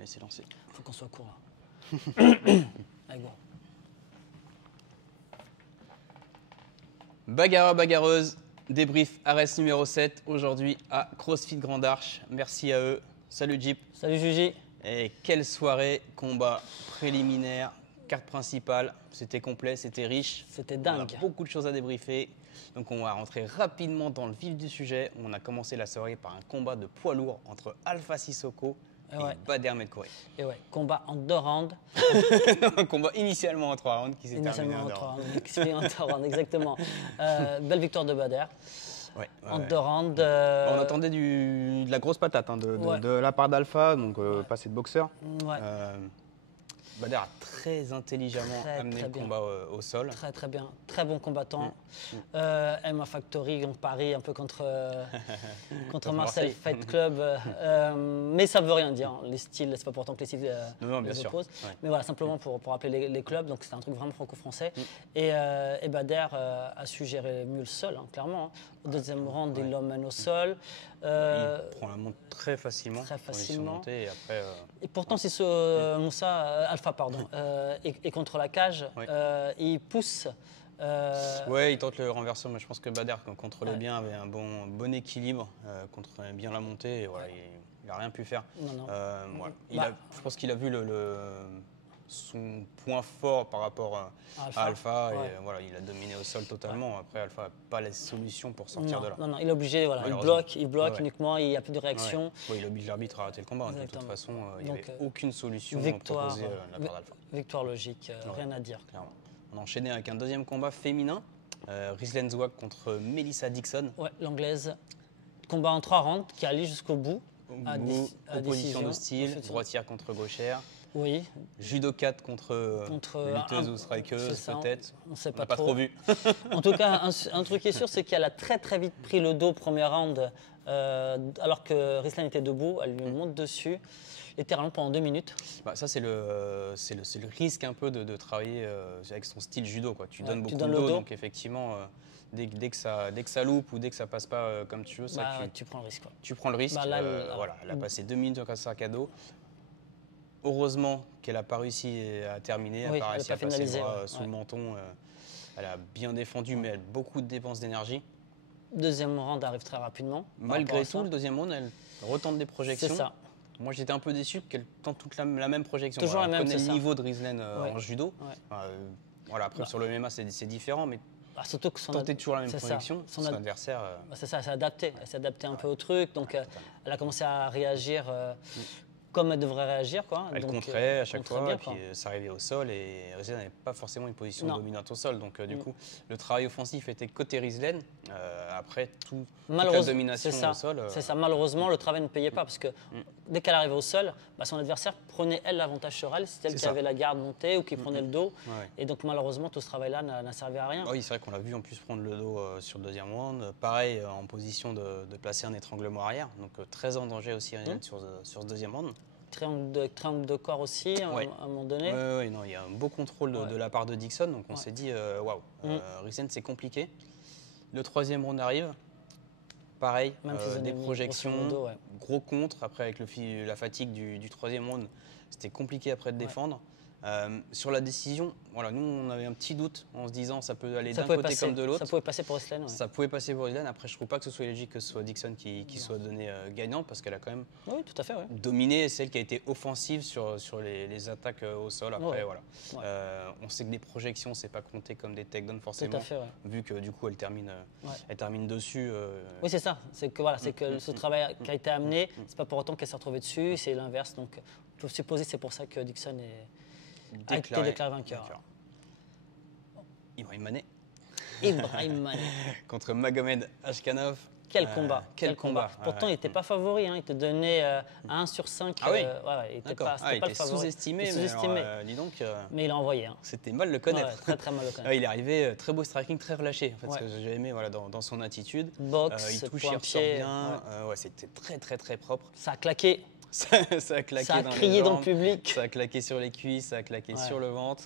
Allez, c'est lancé. Faut qu'on soit court. Allez, go. Bagarreur, bagarreuse, débrief Arès numéro 7 aujourd'hui à CrossFit Grande Arche. Merci à eux. Salut Jeep. Salut Juji. Et quelle soirée, combat préliminaire, carte principale. C'était complet, c'était riche. C'était On dingue. a beaucoup de choses à débriefer. Donc on va rentrer rapidement dans le vif du sujet. On a commencé la soirée par un combat de poids lourd entre Alpha Sissoko et Bader Medkhoury. Et ouais, combat en 2 rounds. Un combat initialement en 3 rounds qui s'est terminé en 2 rounds. En 2 rounds, exactement. Belle victoire de Bader. Ouais, en 2 rounds. On attendait de la grosse patate de la part d'Alpha, donc pas cette boxeur. Ouais. Bader a très intelligemment amené le combat au sol. Très très bien, très bon combattant. MA Factory, on parie un peu contre Marseille Fight Club. Mais ça ne veut rien dire, les styles, c'est pas pourtant que les styles les opposent. Ouais. Mais voilà, simplement pour rappeler les clubs, donc c'est un truc vraiment franco-français. Et Bader a su gérer mieux le sol, hein, clairement. Hein. Au deuxième round, il l'emmène au sol. Il prend la monte très facilement. Très facilement. Et, après, et pourtant, si Alpha est contre la cage, il pousse. Ouais, il tente le renversement, mais je pense que Bader contrôlait bien, avait un bon équilibre, contrôlait bien la montée, et voilà, il n'a rien pu faire. Non. Voilà. Je pense qu'il a vu son point fort par rapport à Alpha, et voilà, il a dominé au sol totalement. Après, Alpha n'a pas les solutions pour sortir de là. Non, il est obligé, voilà. il bloque uniquement, il n'y a plus de réaction. Il oblige l'arbitre à arrêter le combat. De toute façon, il n'y avait aucune solution proposée de la part d'Alpha. Victoire logique, rien à dire. Clairement. On a enchaîné avec un deuxième combat féminin, Rislen Zouak contre Melissa Dixon. Ouais, l'anglaise. Combat en 3 rounds qui allait jusqu'au bout. Opposition de style, droitière contre gauchère. Oui. Judo 4 contre lutteuse ou strikeuse, peut-être. On ne sait pas trop vu. En tout cas, un truc qui est sûr, c'est qu'elle a très très vite pris le dos premier round, alors que Rislen était debout. Elle lui monte dessus, littéralement pendant 2 minutes. Ça, c'est le risque un peu de travailler avec son style judo, quoi. Tu donnes beaucoup de dos, donc effectivement, dès que ça loupe ou dès que ça passe pas comme tu veux, tu prends le risque. Quoi. Tu prends le risque. Elle a passé 2 minutes dans un sac à dos. Heureusement qu'elle n'a pas réussi à terminer, elle n'a pas réussi à passer le bras sous le menton. Elle a bien défendu, mais elle a beaucoup de dépenses d'énergie. Deuxième round arrive très rapidement. Malgré tout, le deuxième round, elle retente des projections. C'est ça. Moi, j'étais un peu déçu qu'elle tente toute la même projection. Toujours la même, connaît le niveau de Rislen en judo. Après, sur le MMA, c'est différent, mais surtout que tenter toujours la même projection, son adversaire... c'est ça, elle s'est adaptée. Elle s'est adaptée un peu au truc, donc elle a commencé à réagir... comme elle devrait réagir. Elle contrait à chaque fois, et puis ça arrivait au sol, et Rislen n'avait pas forcément une position dominante au sol. Donc du coup, le travail offensif était côté Rislen. Après, toute la domination au sol... C'est ça, malheureusement, le travail ne payait pas, parce que dès qu'elle arrivait au sol, son adversaire prenait, elle, l'avantage sur elle. C'était elle qui avait la garde montée ou qui prenait le dos. Et donc, malheureusement, tout ce travail-là n'a servi à rien. Oui, c'est vrai qu'on l'a vu en plus prendre le dos sur le deuxième round. Pareil, en position de placer un étranglement arrière. Donc, très en danger aussi sur ce deuxième round. Triangle de corps aussi, à un moment donné. Oui, il y a un beau contrôle de la part de Dixon. Donc, on s'est dit, waouh, Rislen, c'est compliqué. Le troisième round arrive. Pareil, des projections, gros contre. Après, avec la fatigue du troisième round, c'était compliqué après de défendre. Sur la décision, voilà, nous on avait un petit doute en se disant ça peut aller d'un côté comme de l'autre. Ça pouvait passer pour Rislen. Ça pouvait passer pour Rislen. Après, je trouve pas que ce soit logique que ce soit Dixon qui soit donné gagnant, parce qu'elle a quand même tout à fait, dominé, celle qui a été offensive sur les attaques au sol. Après, voilà. On sait que des projections, c'est pas compté comme des takedowns forcément, tout à fait, vu que du coup elle termine dessus. Oui, c'est ça. C'est que ce travail qui a été amené, c'est pas pour autant qu'elle s'est retrouvée dessus, c'est l'inverse. Donc, on peut supposer que c'est pour ça que Dixon a été déclaré vainqueur. Ibrahim Mané. Contre Magomed Ashkanov. Quel combat. Pourtant, il n'était pas favori. Il te donnait 1 sur 5. Ah oui, il n'était pas le favori. Sous-estimé. Dis donc. Mais il a envoyé. C'était mal le connaître. Très, très mal le connaître. Il est arrivé, très beau striking, très relâché. En fait, ce que j'ai aimé dans son attitude. Boxe, il touche, il ressort bien. C'était très, très, très propre. Ça a claqué. Ça a claqué ça a crié dans le public. Ça a claqué sur les cuisses, ça a claqué sur le ventre.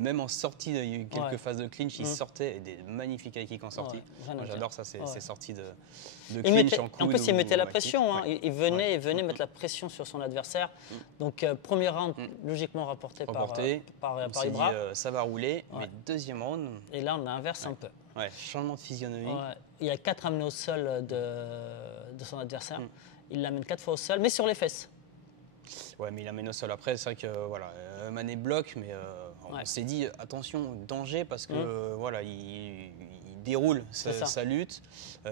Même en sortie, il y a eu quelques phases de clinch, il sortait et des magnifiques high kicks en sortie. Moi, j'adore ça, ces sorties de clinch en coude. En plus, il mettait la pression. Hein. Il venait mettre la pression sur son adversaire. Donc, premier round, logiquement rapporté par Ibra. Ça va rouler, mais deuxième round. Et là, on inverse un peu. Changement de physionomie. Il y a 4 amenés au sol de son adversaire. Il l'amène 4 fois au sol, mais sur les fesses. Ouais, mais il amène au sol. Après, c'est vrai que voilà, Mané bloque, mais on s'est dit attention, danger, parce que voilà, il déroule sa lutte.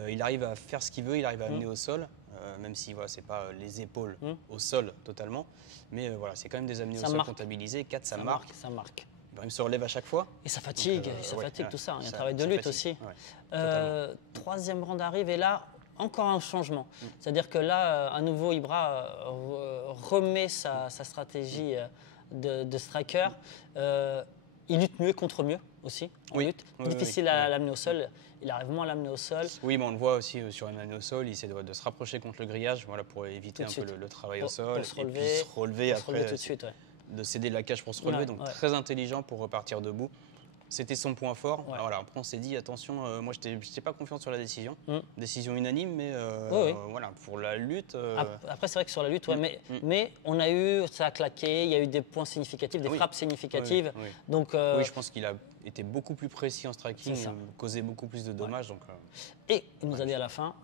Il arrive à faire ce qu'il veut, il arrive à amener au sol, même si voilà, c'est pas les épaules au sol totalement. Mais voilà, c'est quand même des amenés au sol comptabilisés. 4, ça marque. Ça marque. Il se relève à chaque fois. Et ça fatigue, tout ça. Il y a un travail de lutte aussi. Troisième round arrive et là, encore un changement. C'est-à-dire que là, à nouveau, Ibra remet sa stratégie de striker. Il lutte mieux contre mieux aussi. En lutte. Difficile à l'amener au sol. Il arrive vraiment à l'amener au sol. Oui, mais on le voit aussi sur une amenée au sol. Il essaie de se rapprocher contre le grillage, voilà, pour éviter un peu le travail au sol. Pour et puis se relever après. Tout de suite, de céder la cage pour se relever. Donc très intelligent pour repartir debout. C'était son point fort. Alors voilà, après, on s'est dit, attention, moi, je n'étais pas confiant sur la décision. Décision unanime, mais voilà, pour la lutte… Après, c'est vrai que sur la lutte, mais on a eu, ça a claqué, il y a eu des points significatifs, des frappes significatives. Donc, oui, je pense qu'il a été beaucoup plus précis en striking, causé beaucoup plus de dommages. Donc, et il nous a dit à la fin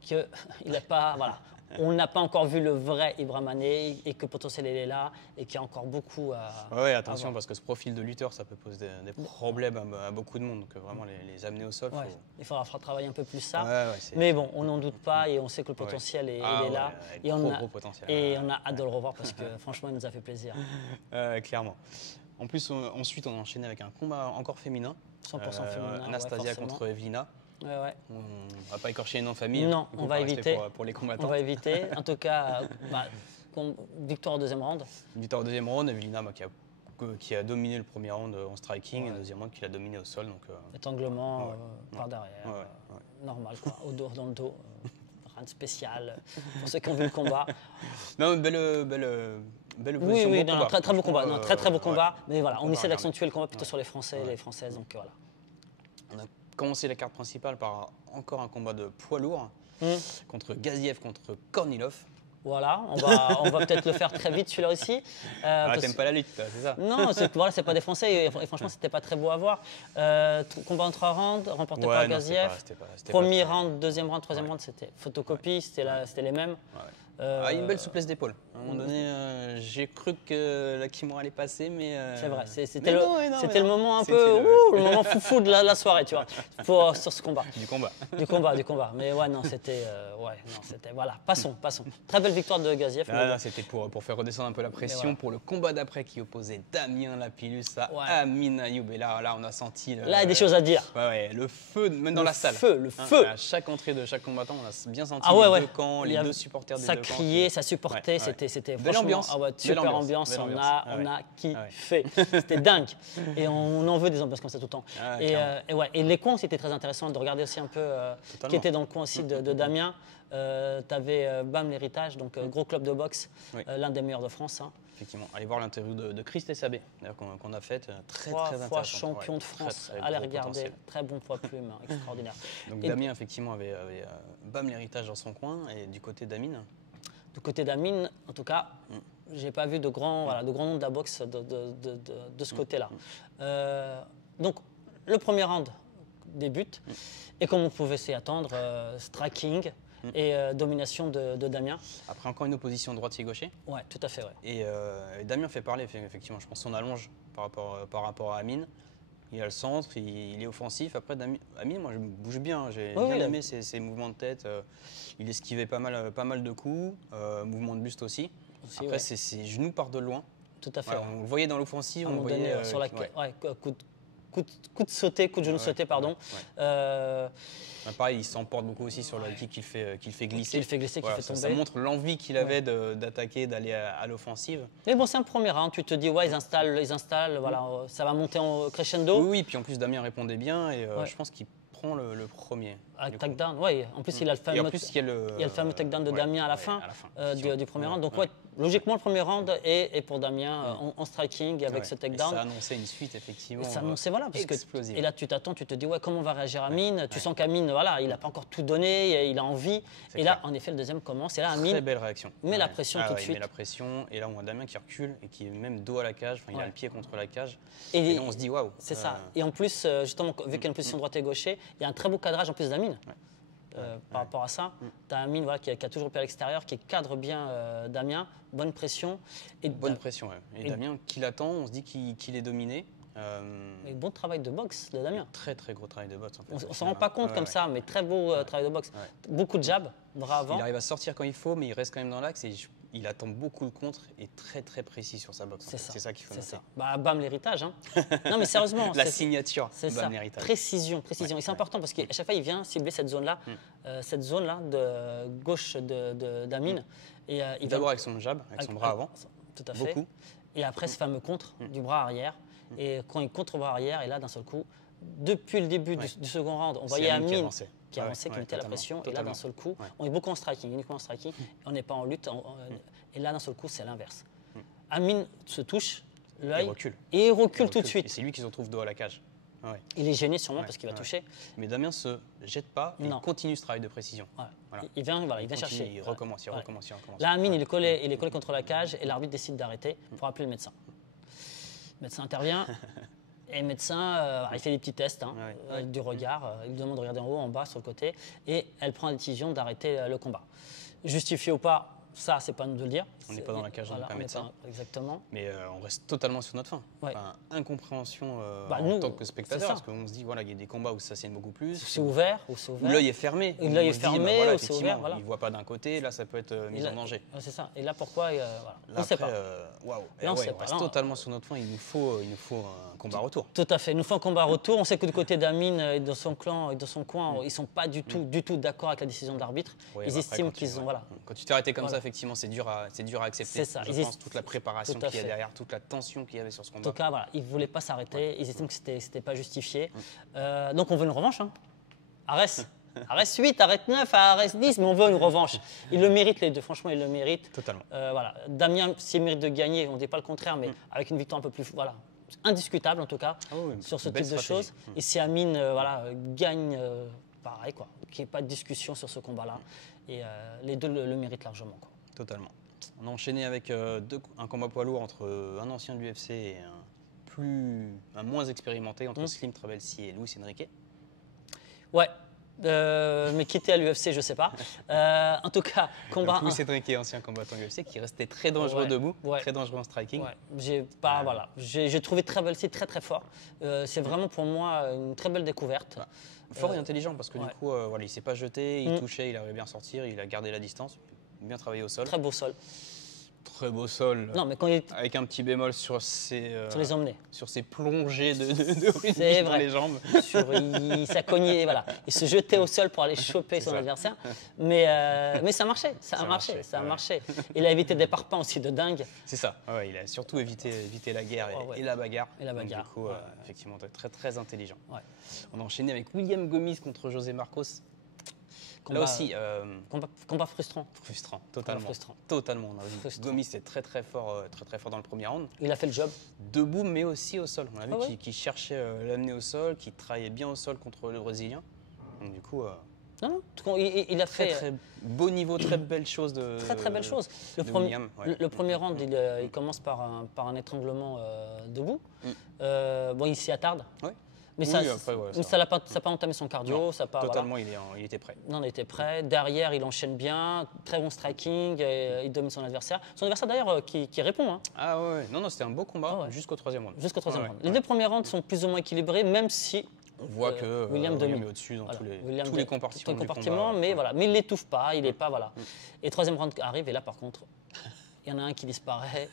qu'il n'a pas… Voilà. On n'a pas encore vu le vrai Ibra Mané et que potentiel il est là et qu'il y a encore beaucoup à… Oui, attention, parce que ce profil de lutteur, ça peut poser des problèmes à beaucoup de monde. Donc vraiment, les amener au sol, il faudra travailler un peu plus ça. Mais bon, on n'en doute pas et on sait que le potentiel est là. Et gros potentiel. Et on a hâte de le revoir parce que franchement, il nous a fait plaisir. Clairement. En plus, ensuite, on a enchaîné avec un combat encore féminin. 100% féminin. Anastasia contre Evelina. On ne va pas écorcher les noms de famille. Non, on va éviter. Pour les combattants. On va éviter. En tout cas, victoire au deuxième round. Victoire au deuxième round. Evelina qui a dominé le premier round en striking et le deuxième round qui l'a dominé au sol. Donc, étranglement par derrière. Normal, quoi. Au dos, dans le dos. Rien de spécial. Pour ceux qui ont vu le combat. Non, belle oui, très beau combat. Très beau combat. Mais voilà, on essaie d'accentuer le combat plutôt sur les Français et les Françaises. Donc voilà. On a commencé la carte principale par encore un combat de poids lourd contre Gaziev contre Kornilov. Voilà, on va peut-être le faire très vite celui-là aussi. T'aimes pas la lutte, c'est ça? Non, c'est pas des Français et franchement c'était pas très beau à voir. Combat en 3 rounds, remporté par Gaziev. Premier round, deuxième round, troisième round, c'était photocopie, c'était les mêmes. Une belle souplesse d'épaule. À un moment donné, j'ai cru que la Kimura allait passer, mais… C'est vrai, c'était le moment un peu… le moment foufou de la soirée, tu vois, sur ce combat. Du combat. Mais c'était… Voilà, passons. Très belle victoire de Gaziev. C'était pour faire redescendre un peu la pression pour le combat d'après qui opposait Damien Lapillus à Amin Ayoub. Et là, on a senti… Là, il y a des choses à dire. Le feu, même dans la salle. Le feu. À chaque entrée de chaque combattant, on a bien senti les deux camps, les deux supporters des deux camps. Ça criait, ça supportait, c'était belle ambiance. Super ambiance, on a kiffé. C'était dingue. Et on en veut des ambiances comme ça tout le temps. Et les coins, c'était très intéressant de regarder aussi un peu qui était dans le coin aussi de Damien. Tu avais BAM l'héritage, donc gros club de boxe, l'un des meilleurs de France. Effectivement, allez voir l'interview de Chris Tessabé qu'on a faite, très intéressante. 3 fois champion de très, France, très allez regarder, très bon poids plume, extraordinaire. Donc Damien effectivement avait BAM l'héritage dans son coin et du côté d'Amine. Du côté d'Amine, en tout cas, j'ai pas vu de grands noms de la boxe de ce côté-là. Donc, le premier round débute, et comme on pouvait s'y attendre, striking et domination de Damien. Après, encore une opposition droitier-gaucher. Ouais, tout à fait, ouais. Et Damien fait parler, effectivement, je pense, son allonge par rapport à Amine. Il a le centre, il est offensif. Après, Amine, moi, je bouge bien. J'ai bien aimé ses mouvements de tête. Il esquivait pas mal de coups. Mouvement de buste aussi. Après, ses genoux partent de loin. Tout à fait. On le voyait dans l'offensive. On le voyait sur la coup de sauté, coup de genou sauté, pardon. Pareil, il s'emporte beaucoup aussi sur le kick qu'il fait glisser. Qu'il fait glisser, qu'il fait tomber. Ça montre l'envie qu'il avait d'attaquer, d'aller à l'offensive. Mais bon, c'est un premier round. Tu te dis, ils installent, voilà, ça va monter en crescendo. Oui, puis en plus, Damien répondait bien et je pense qu'il prend le premier. Avec takedown, oui. En plus, il y a le fameux takedown de Damien à la fin, du premier round. Donc, logiquement, le premier round est pour Damien en striking avec ce takedown. Ça annonçait une suite, effectivement. Ça annonçait, voilà. Explosive. Et là, tu t'attends, tu te dis, comment va réagir Amine. Tu sens qu'Amine, voilà, il n'a pas encore tout donné, il a envie. Et là, en effet, le deuxième commence. Et là, Amine. Très belle réaction. Met la pression tout de suite. Il met la pression. Et là, on voit Damien qui recule et qui est même dos à la cage. Enfin, il a le pied contre la cage. Et là, on se dit, waouh. C'est ça. Et en plus, justement, vu qu'il y a une position droite et gaucher, il y a un très beau cadrage en plus d'Amine. Par rapport à ça, tu as Amine qui a toujours pied à l'extérieur, qui cadre bien Damien, bonne pression. Bonne pression, Et Damien qui l'attend, on se dit qu'il est dominé. Et bon travail de boxe de Damien. Très très gros travail de boxe. En fait, on s'en rend pas compte comme ça, mais très beau travail de boxe. Beaucoup de jabs, bras avant. Il arrive à sortir quand il faut, mais il reste quand même dans l'axe et il attend beaucoup le contre et très très précis sur sa boxe. C'est ça qu'il faut noter. Bam l'héritage. Non mais sérieusement. La signature. C'est ça. Précision. Et c'est important parce qu'à chaque fois il vient cibler cette zone-là, de gauche d'Amine. D'abord avec son jab, avec son bras avant. Tout à fait. Beaucoup. Et après ce fameux contre du bras arrière. Et quand il contre bras arrière, et là d'un seul coup, depuis le début du second round, on voyait Amine qui avançait, qui mettait la pression. Et là d'un seul coup, on est beaucoup en striking, uniquement en striking. On n'est pas en lutte. Et là d'un seul coup, c'est l'inverse. Amine se touche l'œil et il recule tout de suite. Et c'est lui qui se retrouve dos à la cage. Il est gêné sûrement parce qu'il va toucher. Mais Damien se jette pas et il continue ce travail de précision. Il vient chercher. Il recommence. Là, Amine, il est collé contre la cage et l'arbitre décide d'arrêter pour appeler le médecin. Le médecin intervient et le médecin il fait des petits tests du regard. Il demande de regarder en haut, en bas, sur le côté et elle prend la décision d'arrêter le combat. Justifié ou pas, ça, c'est pas à nous de le dire. On n'est pas dans la cage, on n'est pas médecin. Exactement. Mais on reste totalement sur notre fin. Incompréhension en tant que spectateur, parce qu'on se dit, il y a des combats où ça saigne beaucoup plus. C'est ouvert. Où l'œil est fermé. L'œil est fermé, ou c'est ouvert. Il ne voit pas d'un côté, là, ça peut être mis en danger. C'est ça. Et là, pourquoi on ne sait pas. On reste totalement sur notre fin. Il nous faut un combat retour. Tout à fait. Il nous faut un combat retour. On sait que du côté d'Amine et de son clan et de son coin, ils ne sont pas du tout d'accord avec la décision de l'arbitre. Ils estiment qu'ils ont. Quand tu t'es arrêté comme ça, effectivement, c'est dur à accepter. C'est ça. Je pense toute la préparation qu'il y a derrière, toute la tension qu'il y avait sur ce combat. En tout cas, ils ne voulaient pas s'arrêter. Ils estiment que c'était pas justifié. Donc on veut une revanche. Arès 8, Arès 9, Arès 10, mais on veut une revanche. Ils le méritent les deux, franchement, ils le méritent. Totalement. Damien, s'il mérite de gagner, on ne dit pas le contraire, mais avec une victoire un peu plus indiscutable en tout cas, sur ce type de choses. Et si Amine gagne, pareil, qu'il n'y ait pas de discussion sur ce combat-là. Et les deux le méritent largement. Totalement. On a enchaîné avec un combat poids lourd entre un ancien de l'UFC et un moins expérimenté entre Slim Trabelsi et Luis Enrique. Ouais, mais qui était à l'UFC, je ne sais pas. En tout cas, combat. Luis Enrique, ancien combattant UFC, qui restait très dangereux debout, très dangereux en striking. J'ai trouvé Trabelsi très très fort. C'est vraiment pour moi une très belle découverte. Fort et intelligent parce que du coup, il ne s'est pas jeté, il touchait, il arrivait bien à sortir, il a gardé la distance. Bien travaillé au sol. Très beau sol. Très beau sol. Non, mais avec un petit bémol sur ses plongées de rugby dans les jambes. Il s'est cogné, il se jetait au sol pour aller choper son adversaire. Mais ça marchait, ça a marché. Il a évité des parpaings aussi de dingue. C'est ça. Il a surtout évité la guerre et la bagarre. Donc, du coup, effectivement, très très intelligent. On a enchaîné avec William Gomis contre José Marcos. Là aussi, combat frustrant. Frustrant, totalement. Totalement. Gomis est très très fort dans le premier round. Il a fait le job. Debout, mais aussi au sol. On a vu qu'il cherchait à l'amener au sol, qu'il travaillait bien au sol contre le Brésilien. Donc du coup, il a fait très beau niveau, très belle chose très belle chose. Le premier round, il commence par un étranglement debout. Il s'y attarde. Mais ça n'a pas entamé son cardio. Totalement, il était prêt. Non, il était prêt. Derrière, il enchaîne bien. Très bon striking. Il domine son adversaire. Son adversaire, d'ailleurs, qui répond. Non, c'était un beau combat jusqu'au troisième round. Round. Les deux premiers rounds sont plus ou moins équilibrés, même si on voit que William est au-dessus dans tous les compartiments. Mais il ne l'étouffe pas. Il n'est pas. Et troisième round arrive. Et là, par contre. Il y en a un qui disparaît.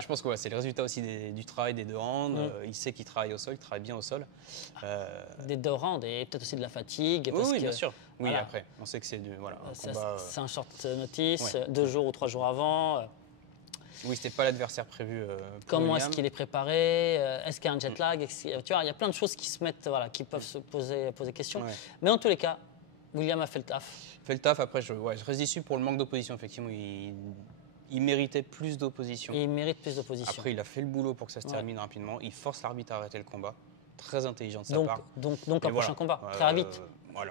Je pense que c'est le résultat aussi du travail des deux rounds. Il sait qu'il travaille au sol, il travaille bien au sol. Des deux rounds et peut-être aussi de la fatigue. Oui, bien sûr. Oui, après, on sait que c'est un combat. C'est un short notice, 2 jours ou 3 jours avant. Oui, c'était pas l'adversaire prévu. Comment est-ce qu'il est préparé? Est-ce qu'il y a un jet lag? Tu vois, il y a plein de choses qui se mettent, voilà, qui peuvent se poser question. Ouais. Mais en tous les cas, William a fait le taf. Fait le taf. Après, je reste déçu pour le manque d'opposition. Effectivement, il méritait plus d'opposition. Il mérite plus d'opposition. Après, il a fait le boulot pour que ça se termine rapidement. Il force l'arbitre à arrêter le combat. Très intelligent de sa part. Donc un prochain combat, très vite. Voilà,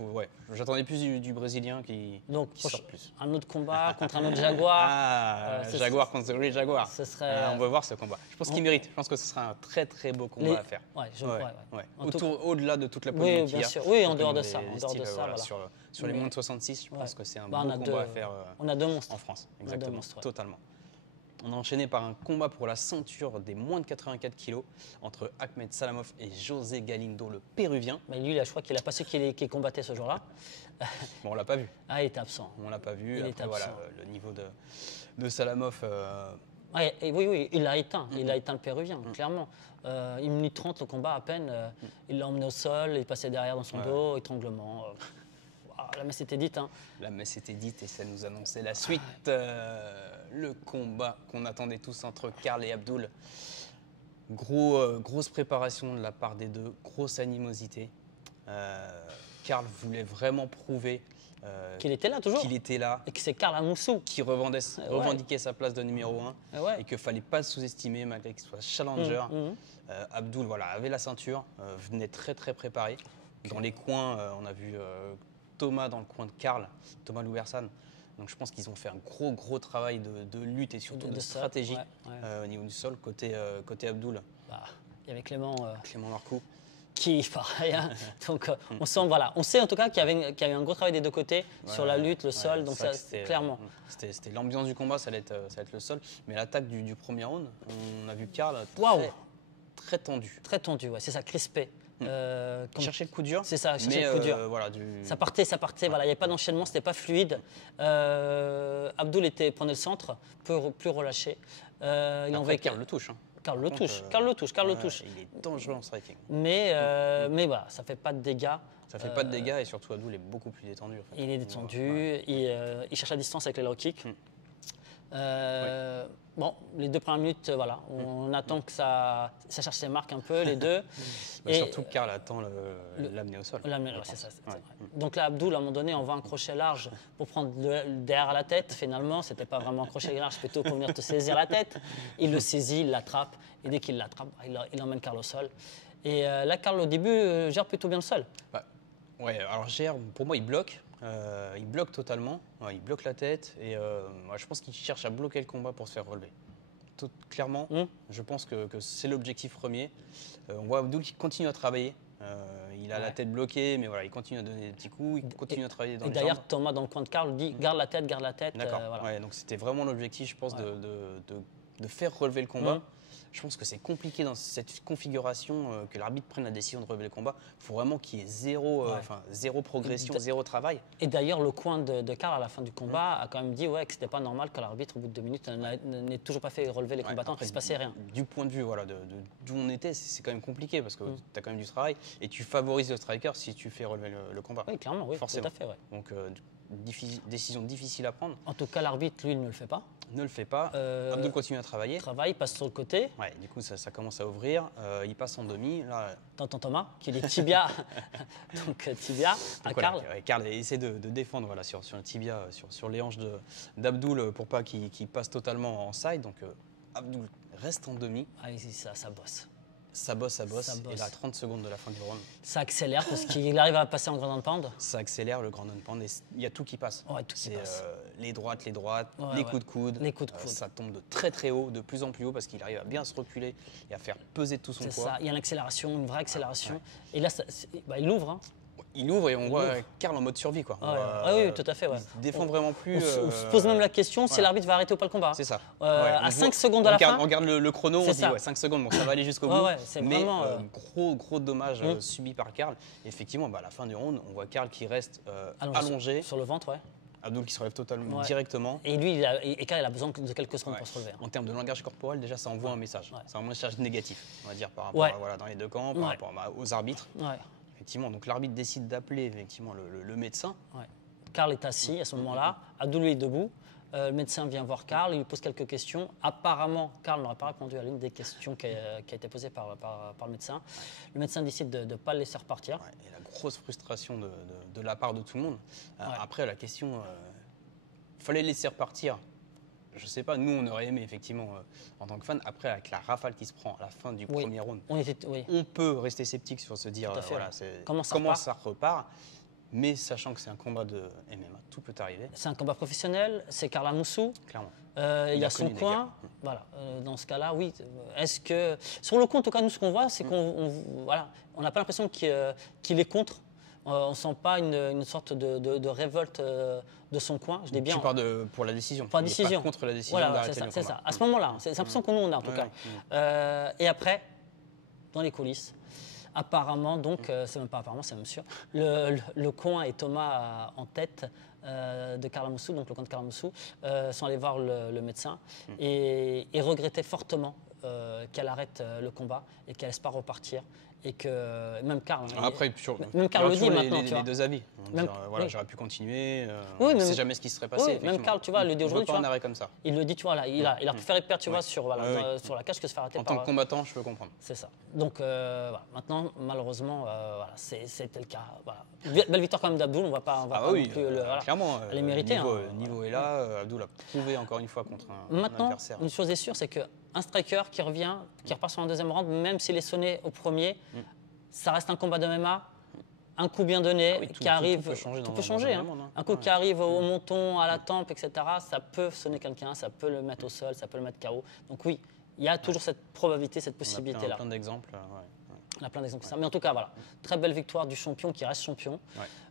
ouais. J'attendais plus du Brésilien qui sort plus. Un autre combat contre un autre Jaguar. Jaguar contre Ray Jaguar. Ce serait, on va voir ce combat. Je pense qu'il mérite. Je pense que ce sera un très très beau combat à faire. Au-delà de toute la polémique qu'il y a. Oui, en dehors de ça. Sur les moins de 66, je pense que c'est un beau combat à faire en France. Exactement, totalement. On a enchaîné par un combat pour la ceinture des moins de 84 kilos entre Ahmed Salamov et José Galindo, le Péruvien. Mais lui, là, je crois qu'il n'a pas su qui combattait ce jour-là. Bon, on l'a pas vu. Ah, il était absent. On l'a pas vu. Après, voilà, le niveau de Salamov. Oui, il a éteint. Il a éteint le Péruvien, clairement. 1 minute 30, le combat à peine. Il l'a emmené au sol, il passait derrière dans son dos, étranglement. La messe était dite. La messe était dite et ça nous annonçait la suite. Le combat qu'on attendait tous entre Karl et Abdul. Grosse préparation de la part des deux, grosse animosité. Karl voulait vraiment prouver qu'il était là toujours. Qu'il était là. Et que c'est Karl Amoussou qui revendiquait sa place de numéro 1 et qu'il ne fallait pas le sous-estimer malgré qu'il soit challenger. Abdul avait la ceinture, venait très très préparé. Dans les coins, on a vu Thomas dans le coin de Karl, Thomas Louversan. Donc je pense qu'ils ont fait un gros travail de lutte et surtout de stratégie au niveau du sol côté Abdul. Il y avait Clément Larcoux. Qui pareil. Donc on sait en tout cas qu'il y a eu un gros travail des deux côtés sur la lutte, le sol. Donc ça, clairement. C'était l'ambiance du combat, ça allait être le sol. Mais l'attaque du premier round, on a vu Karl très tendu. Très tendu, c'est ça, crispé. Chercher le coup dur. C'est ça, chercher le coup dur. Ça partait, il n'y avait pas d'enchaînement, c'était pas fluide. Abdul prenait le centre, plus relâché. Karl le touche. Karl le touche. Il est dangereux en striking. Mais voilà, ça fait pas de dégâts. Ça fait pas de dégâts et surtout Abdul est beaucoup plus détendu. En fait. Il est détendu, il cherche la distance avec les low kicks. Bon, les 2 premières minutes, on attend que ça cherche ses marques un peu, les deux. Et surtout que Karl attend l'amener au sol. C'est ça. Donc là, Abdul, à un moment donné, envoie un crochet large pour prendre derrière la tête. Finalement, c'était pas vraiment un crochet large, plutôt pour venir te saisir la tête. Il le saisit, il l'attrape. Et dès qu'il l'attrape, il emmène Karl au sol. Et là, Karl, au début, gère plutôt bien le sol. Alors pour moi, il bloque. Il bloque totalement, il bloque la tête et je pense qu'il cherche à bloquer le combat pour se faire relever. Clairement, je pense que c'est l'objectif premier. On voit Abdul qui continue à travailler. Il a la tête bloquée, mais il continue à donner des petits coups, il continue à travailler dans les jambes. Et d'ailleurs, Thomas, dans le coin de Karl, dit garde la tête. D'accord. Donc c'était vraiment l'objectif, je pense, de faire relever le combat. Je pense que c'est compliqué dans cette configuration que l'arbitre prenne la décision de relever le combat. Il faut vraiment qu'il y ait zéro progression, zéro travail. Et d'ailleurs, le coin de Karl à la fin du combat a quand même dit que c'était pas normal que l'arbitre, au bout de 2 minutes, n'ait toujours pas fait relever les combattants, qu'il ne se passait rien. Du point de vue d'où on était, c'est quand même compliqué parce que tu as quand même du travail et tu favorises le striker si tu fais relever le combat. Oui, clairement, forcément. Tout à fait. Donc, décision difficile à prendre. En tout cas, l'arbitre, lui, ne le fait pas. Ne le fait pas. Abdul continue à travailler. Il passe sur le côté. Du coup, ça commence à ouvrir. Il passe en demi. Là, t'entends Thomas, qui est tibia. Donc, tibia à Karl. Karl essaie de défendre sur le tibia, sur les hanches d'Abdul pour pas qu'il passe totalement en side. Donc, Abdul reste en demi. Ça bosse. Ça bosse. Et là, 30 secondes de la fin du round. Ça accélère parce qu'il arrive à passer en ground and pound. Ça accélère le ground and pound et il y a tout qui passe. Tout qui passe. Les droites, les coups de coude. Ça tombe de très très haut, de plus en plus haut parce qu'il arrive à bien se reculer et à faire peser tout son poids. C'est ça, il y a l'accélération, une vraie accélération. Et là, il ouvre. Il ouvre et on voit Karl en mode survie. Oui, tout à fait. Il ne défend vraiment plus. On se pose même la question si l'arbitre va arrêter ou pas le combat. C'est ça. À 5 secondes à la fin. On regarde le chrono, on dit 5 secondes, ça va aller jusqu'au bout. Mais vraiment, gros dommage subi par Karl. Effectivement, à la fin du round, on voit Karl qui reste allongé. Sur le ventre, Abdul qui se relève totalement directement. Et lui, Karl, il a besoin de quelques secondes pour se relever. En termes de langage corporel, déjà, ça envoie un message. Ça envoie un message négatif, on va dire, par rapport à, dans les deux camps, par rapport aux arbitres. Effectivement, donc l'arbitre décide d'appeler effectivement le médecin. Karl est assis à ce moment-là, Abdul est debout. Le médecin vient voir Karl, il lui pose quelques questions. Apparemment, Karl n'aurait pas répondu à l'une des questions qui a été posée par le médecin. Le médecin décide de ne pas le laisser repartir. Ouais, et la grosse frustration de la part de tout le monde. Après, la question, il fallait le laisser repartir. Je sais pas, nous on aurait aimé effectivement en tant que fan. Après, avec la rafale qui se prend à la fin du premier round, on peut rester sceptique sur se dire voilà, comment ça repart. Mais sachant que c'est un combat de MMA, tout peut arriver. C'est un combat professionnel, c'est Karl Amoussou. Clairement. Il y a son coin. Voilà. Dans ce cas-là, oui. Est-ce que sur le coup, en tout cas, nous ce qu'on voit, c'est qu'on n'a pas l'impression qu'il est contre. On ne sent pas une sorte de révolte de son coin. Je dis bien. Tu parles pour la décision. Pour la décision. Pas contre la décision d'arrêter le combat. C'est ça. À ce moment-là, c'est l'impression que nous on a en tout cas. Et après, dans les coulisses. Apparemment, donc, c'est même pas apparemment, c'est même sûr, le coin et Thomas en tête de Karl Amoussou, donc le coin de Karl Amoussou, sont allés voir le médecin et regrettaient fortement qu'elle arrête le combat et qu'elle ne laisse pas repartir. Et que même Karl. Après, même Karl le dit maintenant. Les deux avis. J'aurais pu continuer. On ne sait jamais ce qui se serait passé. Oui, même Karl, tu vois, le dit aujourd'hui. Pas un arrêt comme ça. Il le dit, tu vois, là, il a préféré perdre, tu vois, sur la cage que se faire arrêter. En tant que combattant, je peux comprendre. C'est ça. Donc, maintenant, malheureusement, c'était le cas. Voilà. Belle victoire quand même d'Abdoul. On va pas clairement. Les mériter. Le niveau est là. Abdoul a prouvé encore une fois contre un adversaire. Une chose est sûre, c'est que un striker qui revient, qui repart sur un deuxième round, même s'il est sonné au premier, ça reste un combat de MMA. Un coup bien donné, qui arrive, tout peut changer. Un coup qui arrive au menton, à la tempe, etc., ça peut sonner quelqu'un, ça peut le mettre au sol, ça peut le mettre KO. Donc oui, il y a toujours cette probabilité, cette possibilité-là. On a plein d'exemples. On a plein d'exemples comme ça. Mais en tout cas, voilà, très belle victoire du champion qui reste champion.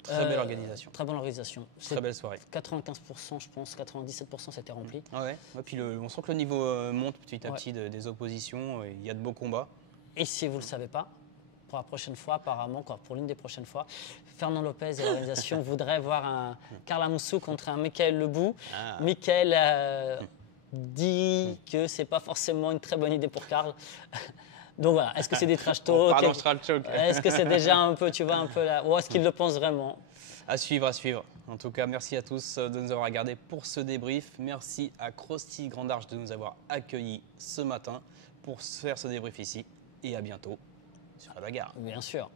Très belle organisation. Très bonne organisation. Très belle soirée. 95%, je pense, 97% c'était rempli. Puis on sent que le niveau monte petit à petit des oppositions. Il y a de beaux combats. Et si vous ne le savez pas, pour la prochaine fois, apparemment, pour l'une des prochaines fois, Fernand Lopez et l'organisation voudraient voir un Karl Amoussou contre un Michael Lebou. Michael dit que c'est pas forcément une très bonne idée pour Karl. Donc voilà, est-ce que c'est des trash talk? Est-ce que c'est déjà un peu, tu vois, un peu là, ou est-ce qu'il le pense vraiment? À suivre, à suivre. En tout cas, merci à tous de nous avoir regardés pour ce débrief. Merci à Krusty Grand Arche de nous avoir accueillis ce matin pour faire ce débrief ici. Et à bientôt sur la bagarre. Bien sûr.